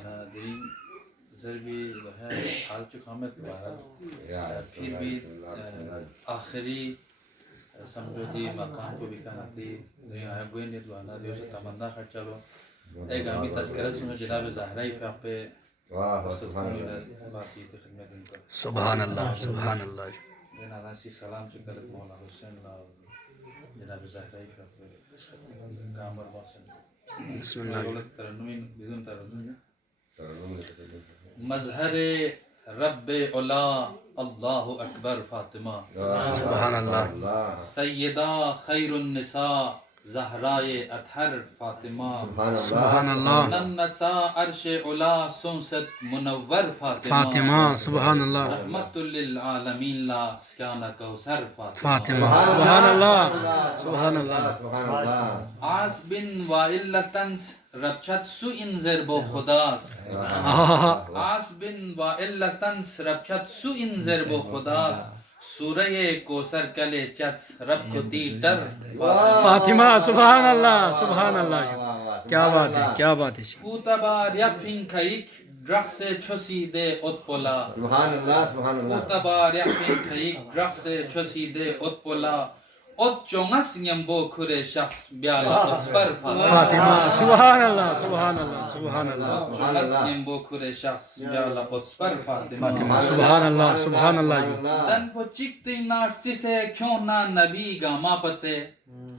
ناظرین ضربی جو ہے حال چکا میں دوبارہ پھر بھی آخری سمجھو دی مقام کو بھی کہنا تھی آیا گوئی نے دوانا دیو سے تمنا خرچ چلو ایک آمی تذکرہ سنو جناب زہرائی پہ آپ پہ سبحان اللہ سبحان اللہ جناب سی سلام چکر مولا حسین اللہ جناب زہرائی پہ آپ پہ کامر باسن بسم اللہ ترنمین بدون ترنمین مظہر رب علا اللہ اکبر فاطمہ سبحان اللہ سیدہ خیر النساء زہرائے اطہر فاطمہ سبحان اللہ ننسا عرش علا سنست منور فاطمہ سبحان اللہ رحمت للعالمین لا سکان کوثر فاطمہ سبحان اللہ سبحان اللہ آس بن وائلتنس ربچت سو ان زرب و خداس آس بن وائلتنس ربچت سو ان زرب و خداس سورہ کوثر کلے چتس رب کو تیٹر فاطمہ سبحان اللہ سبحان اللہ کیا بات ہے کیا بات ہے کوتبار یفین کھائک ڈرخ سے چھسی دے ات پولا سبحان اللہ سبحان اللہ کوتبار یفین کھائک ڈرخ سے چھسی دے ات پولا ات چونگس نیم بو کھرے شخص بیالا ات پر فاطمہ سبحان اللہ سبحان اللہ سبحان اللہ چونگس نیم بو کھرے شخص بیالا ات پر فاطمہ سبحان اللہ سبحان اللہ جو دن پو چکتی نارسی سے کیوں نا نبی گاما پتے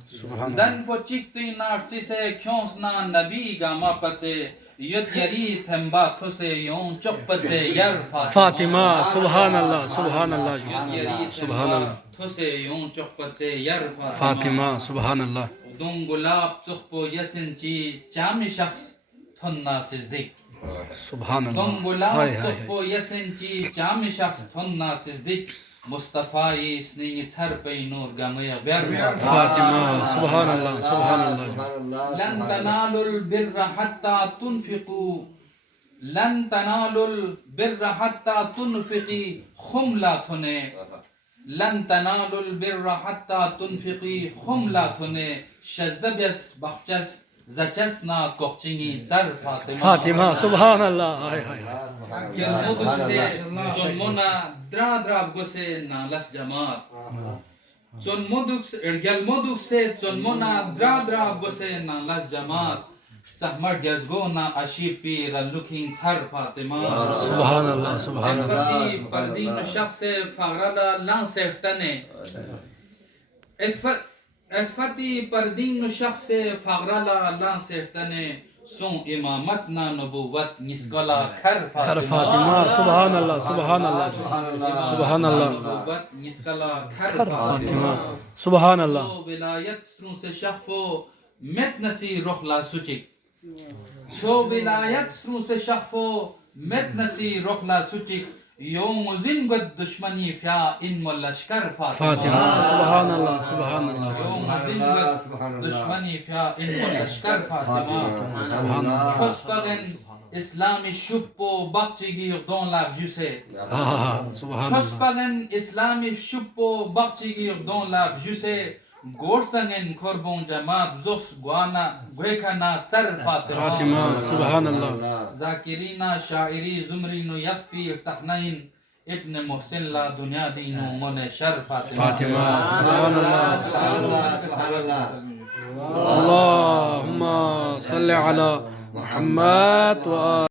سبحان دن پو چکتی نارسی سے کیوں نا نبی گاما پتے ید یری تھمبا تھو سے یوں چک پتے یر فاطمہ سبحان اللہ سبحان اللہ جو سبحان اللہ تھو سے یوں چک پتے یر فاطمہ سبحان اللہ دون گلاب چخ پو یسن چی چامی شخص تھن نا سزدک سبحان دون اللہ گلاب ہائے چخ ہائے پو یسن چی چامی شخص تھن نا سزدک مصطفی سنینگ چھر پی نور گمی غیر فاطمہ سبحان اللہ سبحان اللہ جو لن تنالوا البر حتى تنفقوا لن تنالوا البر حتى تنفقي خملا تھنے لن تنالوا البر حتى تنفقي خملا تھنے شزدبیس بخچس زچس نا کوچنگی چر فاطمہ سبحان اللہ ہائے ہائے گلمودک سے چنمونا درا دراب گو سے نالس جماعت گلمودک سے چنمونا درا دراب گو سے نالس جماعت سہمر گزگو نا اشی پی رلوکین چھر فاطمہ سبحان اللہ سبحان اللہ افتی پردین شخص فغرلا لان سیفتنے افتی پردین شخص فغرلا لان سیفتنے سون امامت نا نبوت نسکلا کھر فاطمہ سبحان اللہ سبحان اللہ سبحان اللہ نبوت نسکلا کھر فاطمہ سبحان اللہ ولایت سنو سے شخفو مت نسی رخلا سچک شو ولایت سنو سے شخفو مت نسی رخلا سچک یوم زنگت دشمنی فیا ان ملشکر فاطمہ سبحان اللہ سبحان اللہ یوم زنگت دشمنی فیا ان ملشکر فاطمہ سبحان اللہ خوش پغن اسلامی شپو بخچگی دون لاکھ جسے سبحان خوش اللہ پغن اسلامی شپو بخچگی دون لاکھ جسے گورسنگن کوربون جماعت زوس گوانا گویکھانا چر فاطمہ سبحان اللہ ذاکرینا شاعری زمرینو یکفی افتحنین ابن محسن لا دنیا دینو من شر فاطمہ سبحان اللہ سبحان اللہ اللہم صلی علی محمد و